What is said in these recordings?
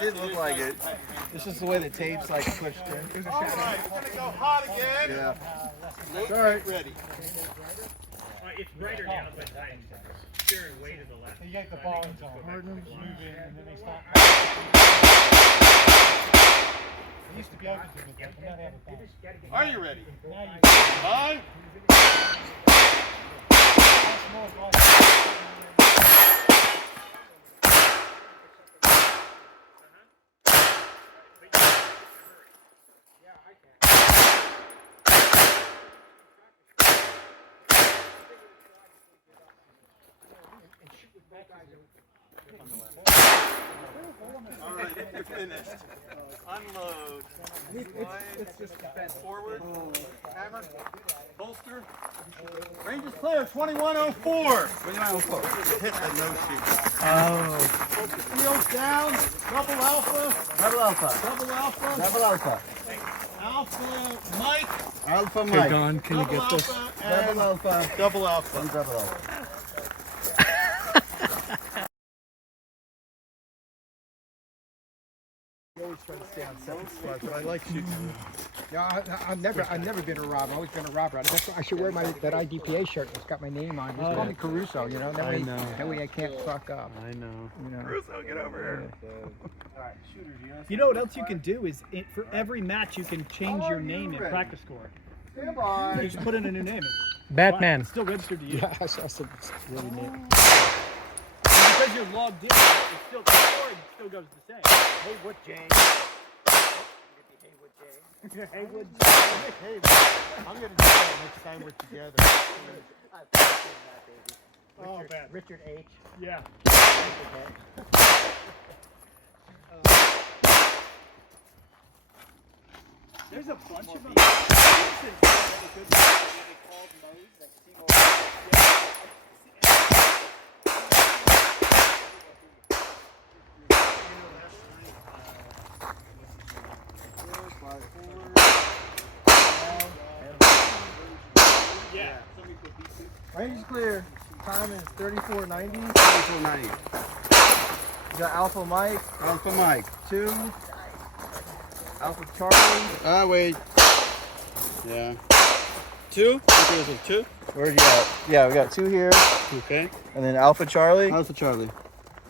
did look like it. It's just the way the tape's like pushed in. All right, we're gonna go hot again. Yeah. Sorry. Ready. It's brighter now, but I'm steering way to the left. You get the ball in zone. Move in, and then they stop. It used to be open to me, but now they have a ball. Are you ready? Now you Five. All right, you're finished. Unload. It's just bent Forward. Hammer. Holster. Range is clear. 2104. 2104. Hit the no shoot. Oh. Wheels down. Double alpha. Double alpha. Double alpha. Double alpha. Alpha Mike. Alpha Okay, Mike. Don, can you Double get this? alpha and Double alpha. double alpha. Double alpha. You always try to stay on seven spots, but I like shooting. Yeah, I've never been a robber. I've always been a robber. That's why I should wear that IDPA shirt that's got my name on. Just call me Caruso, you know. That way I can't fuck up. I know. You know. Caruso, get over here. Alright, shooters, You know what else you can do is for every match you can change your name in practice score. Stand by. You just put in a new name. Batman. It's still registered to you. Yeah, that's really neat. Because you're logged in, the score still goes the same. Haywood James. Haywood James. Haywood. Haywood. I'm gonna do that next time we're together. Oh, bad. Richard H. Yeah. There's a bunch of them. Yeah. Range is clear. Time is 3490. 3490. You got Alpha Mike. Alpha Mike. 2. Alpha Charlie. Wait. Yeah. 2? Okay, is it 2? Where's you at? Yeah, we got 2 here. Okay. And then Alpha Charlie. Alpha Charlie.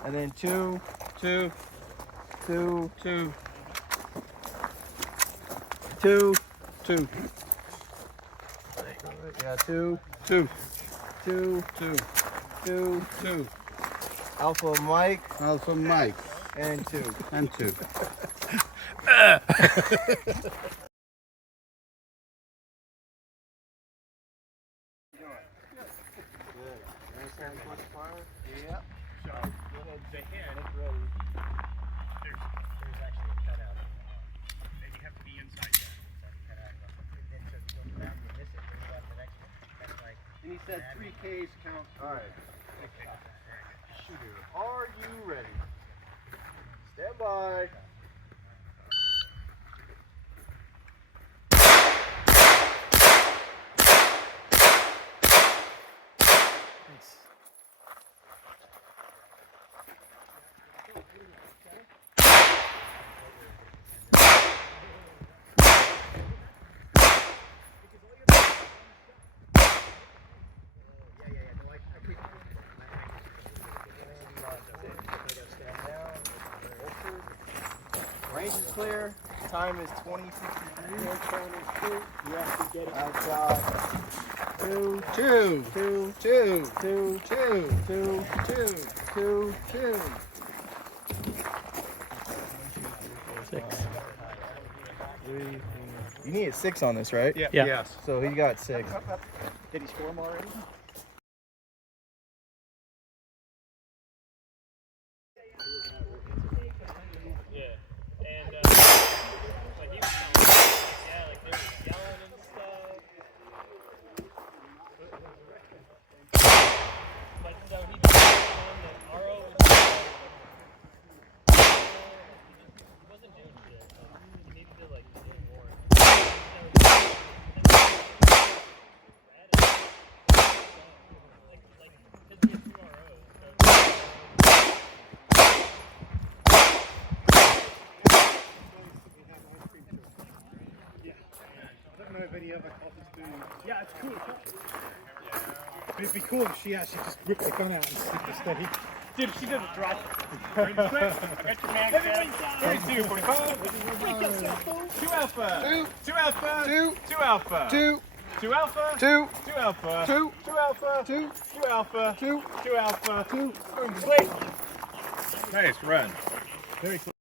And then 2. 2. 2. 2. 2. 2. Yeah, 2. 2. 2. 2. 2. 2. Alpha Mike. Alpha Mike. And 2. And 2. Yep. So the head, there's actually a cutout. And you have to be inside that. And he said 3 Ks count. Alright. Shooter, are you ready? Stand by. Range is clear. Time is 2063. You have to get it. I've got 2, 2. 2, 2. 2, 2. 2, 2. 2, 2. 6. You needed 6 on this, right? Yeah. Yes. So he got 6. Did he score them already? Yeah. And like he was telling me, yeah, like they were yelling and stuff. But so he told them that RO was he wasn't doing shit. He needed to like do more. Yeah, it's cool. It'd be cool if she just whipped the gun out and stick the steady. Dude, she did a drop. Ready to quit? I got your mag set. 42, 45. Wake yourself, fool. 2 alpha. 2 alpha. 2 2 alpha. 2 2 alpha. 2 2 alpha. 2 2 alpha. 2 2 alpha. 2 2 alpha. 2 Wait. Nice run. Very cool.